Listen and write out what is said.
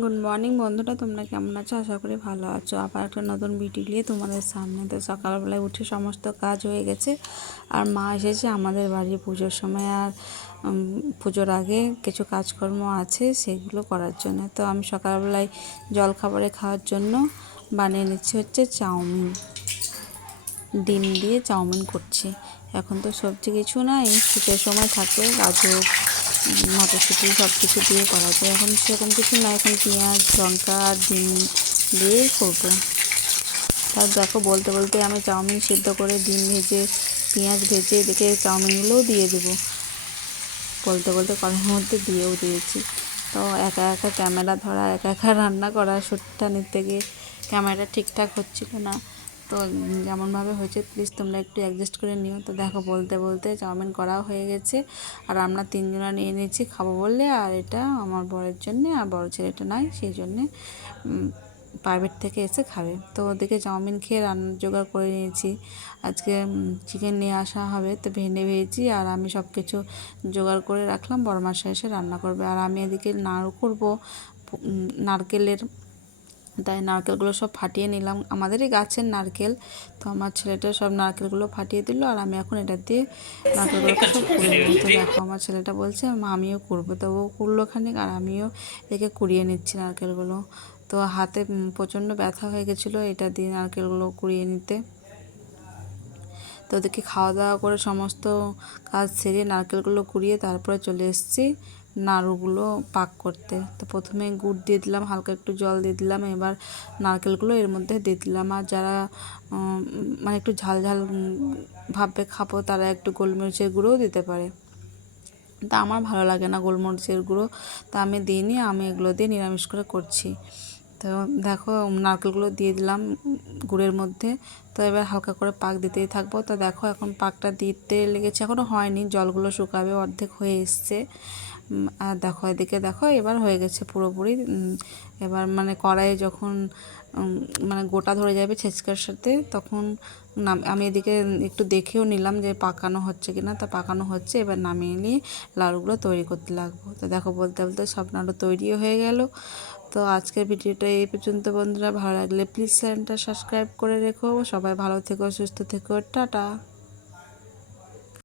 Good morning বন্ধুরা, তোমরা কেমন আছো? আশা করি ভালো আছো। আবার একটা নতুন ভিডিও নিয়ে তোমাদের সামনে। তো সকালবেলায় উঠে সমস্ত কাজ হয়ে গেছে, আর মা এসেছে আমাদের বাড়ি পুজোর সময়। আর পুজোর আগে কিছু কাজকর্ম আছে, সেগুলো করার জন্য। তো আমি সকালবেলায় জলখাবারে খাওয়ার জন্য বানিয়ে নিচ্ছি হচ্ছে চাউমিন। ডিম দিয়ে চাউমিন করছি। এখন তো সবজি কিছু নাই, শীতের সময় থাকে গাজর মটরশুঁটি সব কিছু দিয়ে করা যায়। এখন সেরকম কিছু না, এখন পেঁয়াজ লঙ্কা আর ডিম দিয়েই করবো। তার দেখো বলতে বলতে আমি চাউমিন সিদ্ধ করে ডিম ভেজে পেঁয়াজ ভেজে এদিকে চাউমিনগুলোও দিয়ে দেবো। বলতে বলতে কড়াইয়ের মধ্যে দিয়েও দিয়েছি। তো একা একা ক্যামেরা ধরা, একা একা রান্না করা, শ্যুটটা নিতে গিয়ে ক্যামেরা ঠিকঠাক হচ্ছিল না। তো যেমনভাবে হয়েছে প্লিজ তোমরা একটু অ্যাডজাস্ট করে নিও। তো দেখো বলতে বলতে চাউমিন করাও হয়ে গেছে, আর আমরা তিনজনা নিয়ে নিয়েছি খাবো বললে। আর এটা আমার বরের জন্যে, আর বড় ছেলেটা নাই, সেই জন্যে প্রাইভেট থেকে এসে খাবে। তো ওদিকে চাউমিন খেয়ে রান্নার জোগাড় করে নিয়েছি। আজকে চিকেন নিয়ে আসা হবে, তো ভেন্ডি ভেজেছি আর আমি সব কিছু জোগাড় করে রাখলাম। বড় মাসা এসে রান্না করবে, আর আমি এদিকে নাড়ু করবো নারকেলের। তাই নারকেলগুলো সব ফাটিয়ে নিলাম, আমাদেরই গাছের নারকেল। তো আমার ছেলেটা সব নারকেলগুলো ফাটিয়ে দিল, আর আমি এখন এটা দিয়ে নারকেলগুলোকে সব কুড়িয়ে নেব। তো দেখো আমার ছেলেটা বলছে মা আমিও করবো, তো ও কুড়লো খানিক আর আমিও একে কুড়িয়ে নিচ্ছি নারকেলগুলো। তো হাতে প্রচণ্ড ব্যথা হয়ে গেছিলো এটা দিয়ে নারকেলগুলো কুড়িয়ে নিতে। তো ওদেরকে খাওয়া দাওয়া করে সমস্ত কাজ সেরে নারকেলগুলো কুড়িয়ে তারপরে চলে এসেছি নাড়ুগুলো পাক করতে। তো প্রথমে গুড় দিয়ে দিলাম, হালকা একটু জল দিয়ে দিলাম, এবার নারকেলগুলো এর মধ্যে দিয়ে দিলাম। আর যারা মানে একটু ঝাল ঝাল ভাববে খাবো, তারা একটু গোলমরিচের গুঁড়োও দিতে পারে। তা আমার ভালো লাগে না গোলমরিচের গুঁড়ো, তা আমি দিইনি, আমি এগুলো দিয়ে নিরামিষ করে করছি। তো দেখো নারকেলগুলো দিয়ে দিলাম গুড়ের মধ্যে। তো এবার হালকা করে পাক দিতেই থাকবো। তো দেখো এখন পাকটা দিতে লেগেছে, এখনও হয়নি, জলগুলো শুকাবে, অর্ধেক হয়ে এসছে। আর দেখো এদিকে দেখো এবার হয়ে গেছে পুরোপুরি। এবার মানে কড়াইয়ে যখন মানে গোটা ধরে যাবে ছেঁচকার সাথে, তখন আমি এদিকে একটু দেখেও নিলাম যে পাকানো হচ্ছে কিনা। তা পাকানো হচ্ছে, এবার নামিয়ে নিয়ে লাড়ুগুলো তৈরি করতে লাগবো। তো দেখো বলতে বলতে সব নাড়ু তৈরিও হয়ে গেল। তো আজকের ভিডিওটা এই পর্যন্ত বন্ধুরা, ভালো লাগলে প্লিজ চ্যানেলটা সাবস্ক্রাইব করে রেখো। সবাই ভালো থেকো, সুস্থ থেকো, টাটা।